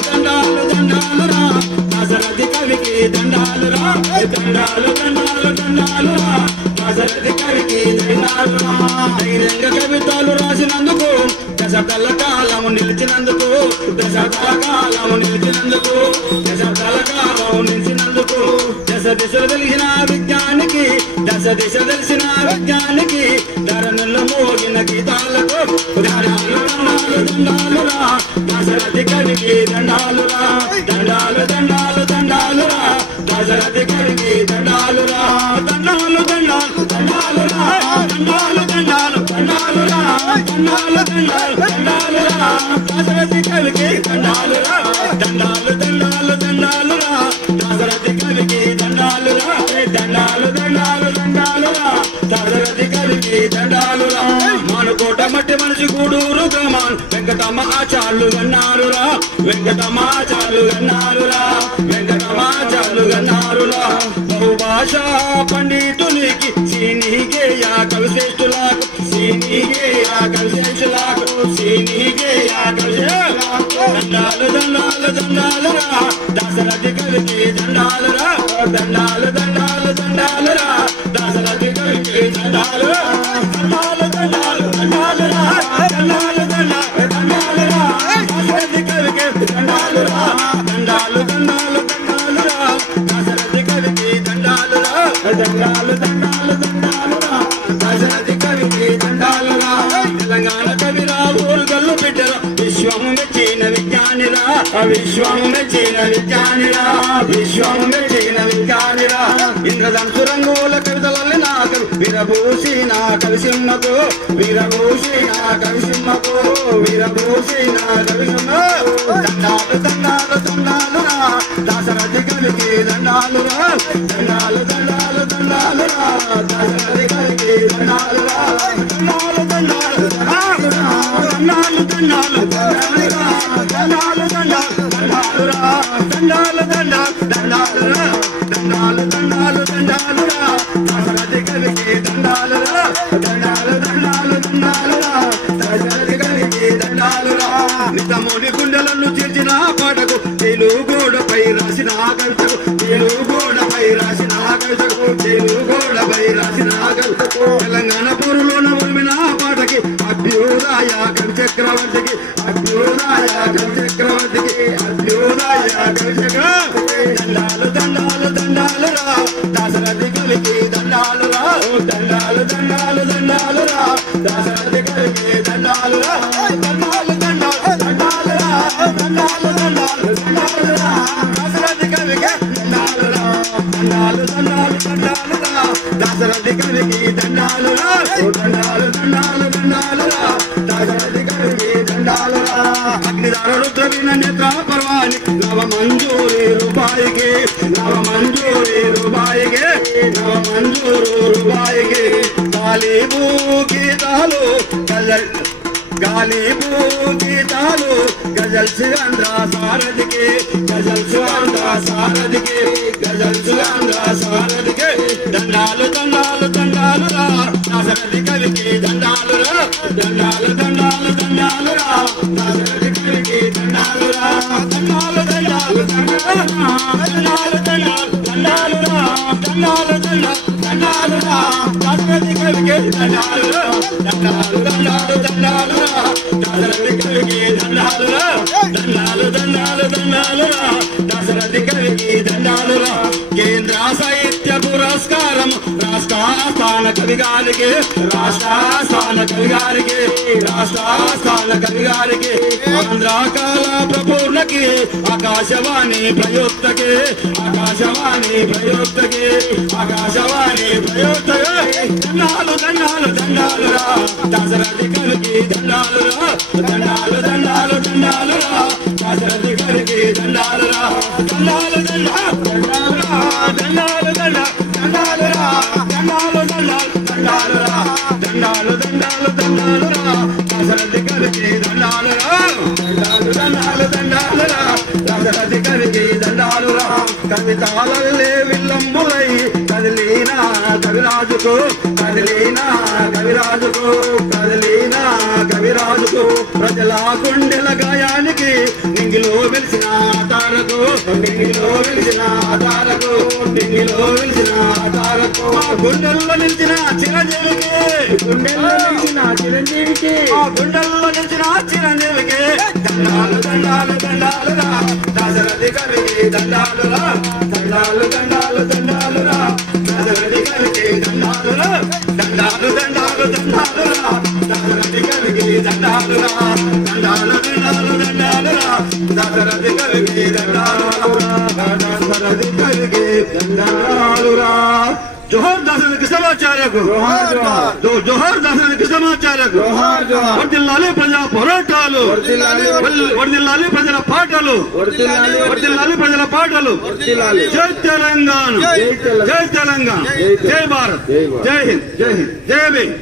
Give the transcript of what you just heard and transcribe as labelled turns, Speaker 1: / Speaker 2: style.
Speaker 1: దండాలు దండాలు దండాలు రా నాజరది కవికి దండాలు రా దండాలు దండాలు దండాలు రా నాజరది కవికి దండాలు రా ధైర్యంగా కవితలు రాసినందుకు దశాబ్దాల కాలం నిలిచినందుకు దశాబ్దాల కాలం నిలిచినందుకు దశాబ్దాల కాలం నిలిచినందుకు దశ దిశలు వెలిగినారు దశ దిశ తెలిసిన విజ్ఞానికి ధరణుల మోగిన గీతాలకు దండాలు దండాలు దశరథి కవికి దండాలురా. దండాలు దండాలు దండాలురా. దశరథి కవికి దండాలురా. దండాలు దండాలు దండాలురా. దండాలు దండాలు దండాలురా. దండాలు దండాలు దండాలురా. దశరథి కవికి దండాలురా. దండాలు గూడూరు గ్రామాలు వెంకటమ్మ ఆచార్లు గన్నారురా. వెంకటమాచార్లు గన్నారురా. వెంకటమ్మ గన్నారురా. బహుభాషా పండితునికి సీనిగే యా కవిశ్రేష్ఠులకు సీనిగే యా కవిశ్రేష్ఠులకు సీనిగే యా కవిశ్రేష్ఠులకు దండాలు దండాలు దండాలు దశరథి కవికి దండాలురా. దండాలు దండాలు దండాలురా. దండాలు దండాలు దండాలు రా. దశరథి కవికి దండాలు రా. దండాలు దండాలు దండాలు రా. దశరథి కవికి దండాలు రా. తెలంగాణ కవిరా ఊరు గల్లు బిడ్డరా విశ్వం మెచ్చి విజ్ఞానిరా విశ్వం మెచ్చిన విజ్ఞానిరా విశ్వం మెచ్చిన విజ్ఞానిరా ఇంద్రధనుసు రంగుల కవితలని నాకు విరభూషి నా కవిసింహకు విరభూషి నా కవిసింహకు విరభూషి నా కవిసింహ దండాలు దండాలు దండాలు దాసరథి కవికి దండాలు దండాలు దండాలు దండాలు. నితముని గుండెలను చేర్చిన పాటకు తెలుగు గోడపై రాసిన కవితకు తెలుగు గోడపై రాసిన కవితకు తెలుగు గోడపై రాసిన కవితకు తెలంగాణ పూరులోన ఉరిమిన పాటకి అభ్యుదయ కవి చక్రవర్తికి అభ్యుదయ కవి చక్రవర్తికి అభ్యుదయ కవి చక్రవర్తికి. దండాలు దండాలు దండాలు రా దాసరథి కవికి దండాలు రా. దండాలు దండాలు దండాలు దండాలు దండాలు రా. దాసరథి కవికి దండాలు రా. దండాలు దండాలు దండాలు రా. దాసరథి కవికి దండాలు రా. అగ్నిదార రుద్రవీణ నేత్ర పర్వాణి నవ మంజూరి రూపాయికి నవ మంజూరి రూపాయికి నవ మంజూరు రూపాయికి తాలీబు గీతాలు గజల్ గాలి గీతాలు గజల్ సుగంధ సారథికి గజల్ సుగంధ సారథికి గజల్ సుగంధ సారథికి దండాలు దండాలు దండాలు రా. దశరథి కవికి దండాలు రా. దండాలు దండాలు దండాలు రా. దశరథి కవికి దండాలు రా. దండాలు దండాలు దండాలు దండాలు దండాలు రా. దండాలు దండాలు దండాలు రా. దశరథి కవికి దండాలు రా. దండాలు దండాలు దండాలు రా. దండాలు దండాలు స్థాన కవి గారికి రాష్ట్రాస్థాన కవి గారికి రాష్ట్రాస్థాన కవి గారికి ఆంధ్రాకాల ప్రపూర్ణకి ఆకాశవాణి ప్రయోక్తకి ఆకాశవాణి ప్రయోక్తకి ఆకాశవాణి ప్రయుక్తకి దండాలు దండాలు దండాలు రా. దశరథి కవికి దండాలు రా. దండాలు దండాలు దండాలు రా. కవితతి కవికి దండాలు రా. కవితాలల్లే విల్లంబులై. కదిలీనా కవిరాజుకు. కదిలీనా కవిరాజుకు. కదిలీనా కవిరాజుకు. ప్రజల గుండెల గాయానికి నింగిలో వెలిసిన ఆధారకు. నింగిలో వెలిసిన ఆధారకు. నింగిలో వెలిసిన ఆధారకు. గుండెల్లో నిలిచిన చిరంజీవికి.
Speaker 2: గుండెల్లో నిలిచిన చిరంజీవికి.
Speaker 1: గుండెల్లో నిలిచిన చిరంజీవికి. దండాలు దండాలు దండాలుగా కవి దండాలురా. పోరాటాలకు జోహార్ దాసానికి సమాచారకు వర్దిల్లాలి ప్రజా పోరాటాలు. వర్దిల్లాలి ప్రజల పాటలు. వర్దిల్లాలి ప్రజల పాటలు. జై తెలంగాణ.
Speaker 2: జై తెలంగాణ. జై భారత్.
Speaker 1: జై హింద్. జై హింద్. జై భీమ్.